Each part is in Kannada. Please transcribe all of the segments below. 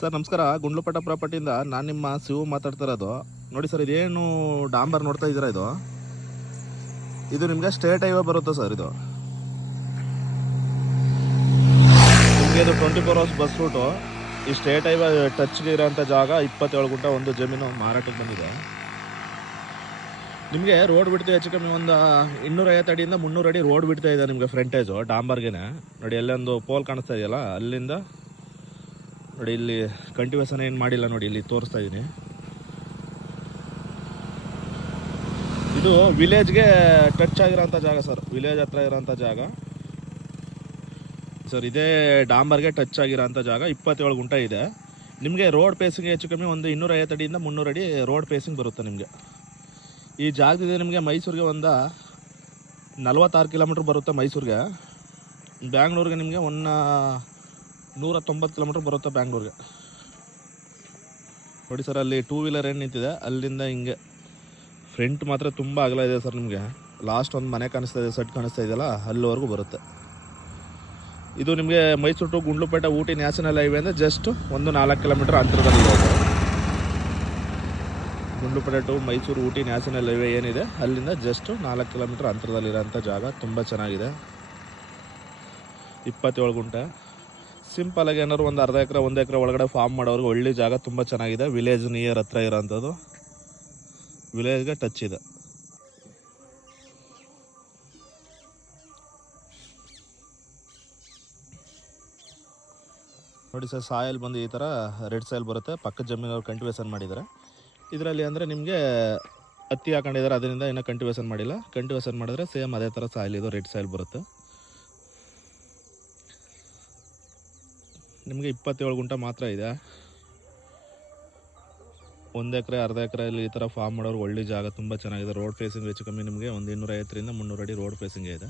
ಸರ್ ನಮಸ್ಕಾರ, ಗುಂಡ್ಲುಪೇಟೆ ಪ್ರಾಪರ್ಟಿಯಿಂದ ನಾನು ನಿಮ್ಮ ಶಿವು ಮಾತಾಡ್ತಾ ಇರೋದು. ನೋಡಿ ಸರ್, ಇದೇನು ಡಾಂಬರ್ ನೋಡ್ತಾ ಇದ್ದೀರಾ, ಇದು ನಿಮಗೆ ಸ್ಟೇಟ್ ಹೈವೇ ಬರುತ್ತೆ ಸರ್. ನಿಮಗೆ ಇದು 24 hours ಬಸ್ ರೂಟು. ಈ ಸ್ಟೇಟ್ ಹೈವೇ ಟಚ್ಗೆ ಇರೋಂಥ ಜಾಗ 27 ಗುಂಟೆ ಒಂದು ಜಮೀನು ಮಾರಾಟಕ್ಕೆ ಬಂದಿದೆ. ನಿಮಗೆ ರೋಡ್ ಬಿಡ್ತೀವಿ ಹೆಚ್ಚು ಕಮ್ಮಿ ಒಂದು 250 ಅಡಿಯಿಂದ 300 ಅಡಿ ರೋಡ್ ಬಿಡ್ತಾ ಇದೆ ನಿಮಗೆ ಫ್ರಂಟೇಜು ಡಾಂಬರ್ಗೆನೆ. ನೋಡಿ ಅಲ್ಲೊಂದು ಪೋಲ್ ಕಾಣಿಸ್ತಾ ಇದೆಯಲ್ಲ, ಅಲ್ಲಿಂದ ನೋಡಿ ಇಲ್ಲಿ ಕಂಟಿನ್ಯೂಷನ್ ಏನು ಮಾಡಿಲ್ಲ, ನೋಡಿ ಇಲ್ಲಿ ತೋರಿಸ್ತಾ ಇದ್ದೀನಿ. ಇದು ವಿಲೇಜ್ಗೆ ಟಚ್ ಆಗಿರೋಂಥ ಜಾಗ ಸರ್, ವಿಲೇಜ್ ಹತ್ರ ಇರೋಂಥ ಜಾಗ ಸರ್. ಇದೇ ಡಾಂಬರ್ಗೆ ಟಚ್ ಆಗಿರೋಂಥ ಜಾಗ 27 ಗುಂಟೆ ಇದೆ. ನಿಮಗೆ ರೋಡ್ ಪೇಸಿಂಗ್ ಹೆಚ್ಚು ಕಮ್ಮಿ ಒಂದು 250 ಅಡಿಯಿಂದ 300 ಅಡಿ ರೋಡ್ ಪೇಸಿಂಗ್ ಬರುತ್ತೆ ನಿಮಗೆ. ಈ ಜಾಗದಿದೆ ನಿಮಗೆ ಮೈಸೂರಿಗೆ ಒಂದು 46 ಕಿಲೋಮೀಟ್ರ್ ಬರುತ್ತೆ ಮೈಸೂರಿಗೆ. ಬ್ಯಾಂಗ್ಳೂರಿಗೆ ನಿಮಗೆ 190 ಕಿಲೋಮೀಟ್ರ್ ಬರುತ್ತೆ ಬ್ಯಾಂಗ್ಳೂರಿಗೆ. ನೋಡಿ ಸರ್, ಅಲ್ಲಿ 2 ವೀಲರ್ ಏನು ನಿಂತಿದೆ, ಅಲ್ಲಿಂದ ಹಿಂಗೆ ಫ್ರಂಟ್ ಮಾತ್ರ ತುಂಬ ಅಗಲ ಇದೆ ಸರ್. ನಿಮಗೆ ಲಾಸ್ಟ್ ಒಂದು ಮನೆ ಕಾಣಿಸ್ತಾ ಇದೆ, ಸೆಟ್ ಕಾಣಿಸ್ತಾ ಇದೆಯಲ್ಲ, ಅಲ್ಲಿವರೆಗೂ ಬರುತ್ತೆ. ಇದು ನಿಮಗೆ Mysuru to Gundlupet Ooty national highway ಅಂದರೆ ಜಸ್ಟ್ ಒಂದು 4 ಕಿಲೋಮೀಟ್ರ್ ಅಂತರದಲ್ಲಿದೆ. Gundlupet to Mysuru Ooty national highway ಏನಿದೆ, ಅಲ್ಲಿಂದ ಜಸ್ಟ್ 4 ಕಿಲೋಮೀಟ್ರ್ ಅಂತರದಲ್ಲಿರೋಂಥ ಜಾಗ. ತುಂಬ ಚೆನ್ನಾಗಿದೆ, 27 ಗುಂಟೆ. ಸಿಂಪಲಾಗಿ ಏನಾದ್ರು ಒಂದು ಅರ್ಧ ಎಕರೆ 1 ಎಕರೆ ಒಳಗಡೆ ಫಾರ್ಮ್ ಮಾಡೋರಿಗೆ ಒಳ್ಳೆ ಜಾಗ, ತುಂಬ ಚೆನ್ನಾಗಿದೆ. ವಿಲೇಜ್ ನಿಯರ್ ಹತ್ರ ಇರೋಂಥದ್ದು, ವಿಲೇಜ್ಗೆ ಟಚ್ ಇದೆ. ನೋಡಿ ಸರ್, ಸಾಯಿಲ್ ಬಂದು ಈ ಥರ ರೆಡ್ ಸಾಯಿಲ್ ಬರುತ್ತೆ. ಪಕ್ಕದ ಜಮೀನವ್ರು ಕಂಟಿವೇಷನ್ ಮಾಡಿದ್ದಾರೆ ಇದರಲ್ಲಿ. ಅಂದರೆ ನಿಮಗೆ ಹತ್ತಿ ಹಾಕೊಂಡಿದ್ದಾರೆ, ಅದರಿಂದ ಇನ್ನೂ ಕಂಟಿವೇಷನ್ ಮಾಡಿಲ್ಲ. ಕಂಟಿವೇಷನ್ ಮಾಡಿದ್ರೆ ಸೇಮ್ ಅದೇ ಥರ ಸಾಯಿಲ್, ಇದು ರೆಡ್ ಸಾಯಿಲ್ ಬರುತ್ತೆ. ನಿಮಗೆ 27 ಗುಂಟೆ ಮಾತ್ರ ಇದೆ. 1 ಎಕರೆ ಅರ್ಧ ಎಕರೆಯಲ್ಲಿ ಈ ಥರ ಫಾರ್ಮ್ ಮಾಡೋರು ಒಳ್ಳೆ ಜಾಗ, ತುಂಬ ಚೆನ್ನಾಗಿದೆ. ರೋಡ್ ಫೇಸಿಂಗ್ ಹೆಚ್ಚು ಕಮ್ಮಿ ನಿಮಗೆ ಒಂದು 250ರಿಂದ 300 ಅಡಿ ರೋಡ್ ಫೇಸಿಂಗೇ ಇದೆ.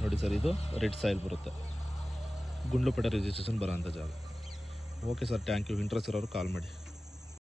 ನೋಡಿ ಸರ್, ಇದು ರೆಡ್ ಸಾಯಿಲ್ ಬರುತ್ತೆ, ಗುಂಡ್ಲುಪೇಟೆ ರಿಜಿಸ್ಟ್ರೇಷನ್ ಬರೋಂಥ ಜಾಗ. Okay sir, thank you. Interest ಇರೋರು ಕಾಲ್ ಮಾಡಿ.